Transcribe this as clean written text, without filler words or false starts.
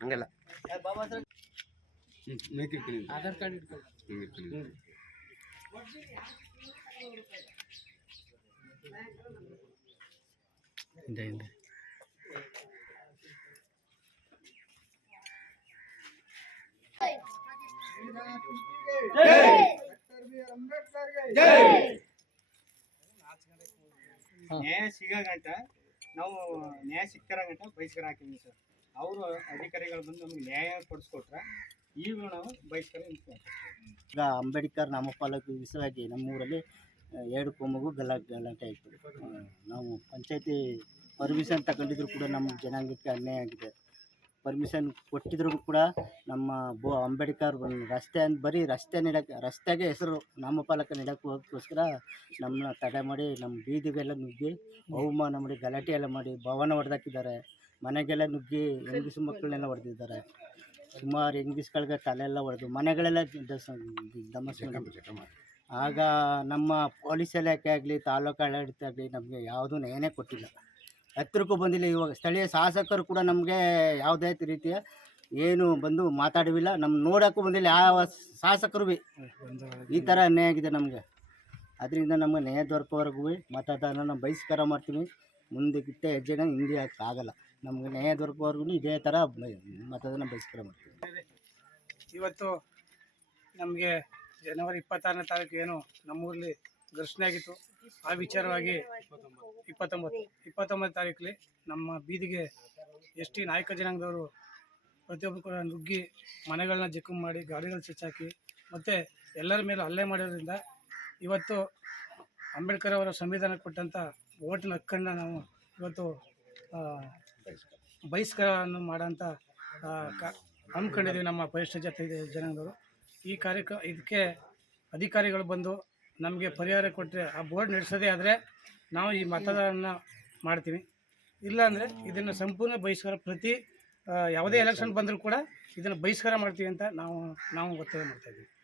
ಹಂಗಲ್ಲ ಆಧಾರ್ ಕಾರ್ಡ್ ಇಟ್ಕೊಳ್ಳಿ. ನ್ಯಾಯ ಸಿಗಂಟ ನಾವು ನ್ಯಾಯ ಸಿಕ್ತಾರ ಗಂಟ ಬಹಿಷ್ಕಾರ ಹಾಕಿದ್ವಿ ಸರ್. ಅವರು ಅಧಿಕಾರಿಗಳು ಬಂದು ನಮ್ಗೆ ನ್ಯಾಯ ಕೊಡಿಸ್ಕೊಟ್ರೆ ಈಗಲೂ ನಾವು ಬಹಿಷ್ಕಾರ ಈಗ ಅಂಬೇಡ್ಕರ್ ನಾಮಫಲಕ ವಿಷಯವಾಗಿ ನಮ್ಮೂರಲ್ಲಿ 2 ಕೋಮಗೂ ಗಲಾಟೆ ಆಯಿತು. ನಾವು ಪಂಚಾಯತಿ ಪರ್ಮಿಷನ್ ತಗೊಂಡಿದ್ರು ಕೂಡ ನಮ್ಮ ಜನಾಂಗಕ್ಕೆ ಅನ್ಯಾಯ ಆಗಿದೆ. ಪರ್ಮಿಷನ್ ಕೊಟ್ಟಿದ್ರು ಕೂಡ ನಮ್ಮ ಅಂಬೇಡ್ಕರ್ ಬರೀ ರಸ್ತೆಗೆ ಹೆಸರು ನಾಮಫಲಕ ನೆಡೋಕ್ಕೋಸ್ಕರ ನಮ್ಮನ್ನ ತಡೆ ಮಾಡಿ ನಮ್ಮ ಬೀದಿಗೆಲ್ಲ ನುಗ್ಗಿ ಅವಮಾನ ಮಾಡಿ ಗಲಾಟೆ ಎಲ್ಲ ಮಾಡಿ ಭವನ ಹೊಡೆದಾಕಿದ್ದಾರೆ. ಮನೆಗೆಲ್ಲ ನುಗ್ಗಿ ಹೆಂಗಸು ಮಕ್ಕಳನ್ನೆಲ್ಲ ಹೊಡೆದಿದ್ದಾರೆ. ಸುಮಾರು ಹೆಂಗಸ್ಗಳಿಗೆ ತಲೆಯೆಲ್ಲ ಹೊಡೆದು ಮನೆಗಳೆಲ್ಲ ಆಗ ನಮ್ಮ ಪೊಲೀಸ್ ಇಲಾಖೆ ಆಗಲಿ ತಾಲೂಕು ಆಡಳಿತ ಆಗಲಿ ನಮಗೆ ಯಾವುದೂ ನ್ಯಾಯನೇ ಕೊಟ್ಟಿಲ್ಲ, ಹತ್ತಿರಕ್ಕೂ ಬಂದಿಲ್ಲ. ಇವಾಗ ಸ್ಥಳೀಯ ಶಾಸಕರು ಕೂಡ ನಮಗೆ ಯಾವುದೇ ರೀತಿಯ ಏನು ಬಂದು ಮಾತಾಡುವಿಲ್ಲ, ನಮ್ಮ ನೋಡೋಕ್ಕೂ ಬಂದಿಲ್ಲ. ಯಾವ ಶಾಸಕರು ಈ ಥರ ಅನ್ಯಾಯ ಆಗಿದೆ ನಮಗೆ. ಅದರಿಂದ ನಮಗೆ ನ್ಯಾಯ ದೊರಕೋವರೆಗೂ ಮತದಾನ ಬಹಿಷ್ಕಾರ ಮಾಡ್ತೀವಿ. ಮುಂದಕ್ಕಿಂತ ಹೆಜ್ಜೆನ ಹಿಂದೆ ಆಗಲ್ಲ. ನಮಗೆ ನ್ಯಾಯ ದೊರಕೋವರೆಗೂ ಇದೇ ಥರ ಮತದಾನ ಬಹಿಷ್ಕಾರ ಮಾಡ್ತೀವಿ. ಇವತ್ತು ನಮಗೆ ಜನವರಿ 26ನೇ ತಾರೀಕು ಏನು ನಮ್ಮೂರಲ್ಲಿ ಘರ್ಷಣೆ ಆಗಿತ್ತು, ಆ ವಿಚಾರವಾಗಿ 29 ತಾರೀಕಲ್ಲಿ ನಮ್ಮ ಬೀದಿಗೆ ಎಸ್ ಟಿ ನಾಯಕ ಜನಾಂಗದವರು ಪ್ರತಿಯೊಬ್ಬರು ಕೂಡ ನುಗ್ಗಿ ಮನೆಗಳನ್ನ ಜಖಮ್ ಮಾಡಿ ಗಾಡಿಗಳು ಸಿಚ್ಚಾಕಿ ಮತ್ತು ಎಲ್ಲರ ಮೇಲೆ ಹಲ್ಲೆ ಮಾಡೋದ್ರಿಂದ ಇವತ್ತು ಅಂಬೇಡ್ಕರ್ ಅವರ ಸಂವಿಧಾನ ಕೊಟ್ಟಂಥ ಓಟಿನ ಹಕ್ಕನ್ನು ನಾವು ಇವತ್ತು ಬಹಿಷ್ಕಾರವನ್ನು ಮಾಡೋಂಥ ಹಮ್ಮಿಕೊಂಡಿದ್ದೀವಿ ನಮ್ಮ ಪರಿಶಿಷ್ಟ ಜಾತಿ ಜನಾಂಗದವರು. ಈ ಇದಕ್ಕೆ ಅಧಿಕಾರಿಗಳು ಬಂದು ನಮಗೆ ಪರಿಹಾರ ಕೊಟ್ಟರೆ, ಆ ಬೋರ್ಡ್ ನಡೆಸೋದೇ ಆದರೆ ನಾವು ಈ ಮತದಾನ ಮಾಡ್ತೀವಿ. ಇಲ್ಲಾಂದರೆ ಇದನ್ನು ಸಂಪೂರ್ಣ ಬಹಿಷ್ಕಾರ, ಯಾವುದೇ ಎಲೆಕ್ಷನ್ ಬಂದರೂ ಕೂಡ ಇದನ್ನು ಬಹಿಷ್ಕಾರ ಮಾಡ್ತೀವಿ ಅಂತ ನಾವು ಒತ್ತಾಯ ಮಾಡ್ತಾಯಿದ್ದೀವಿ.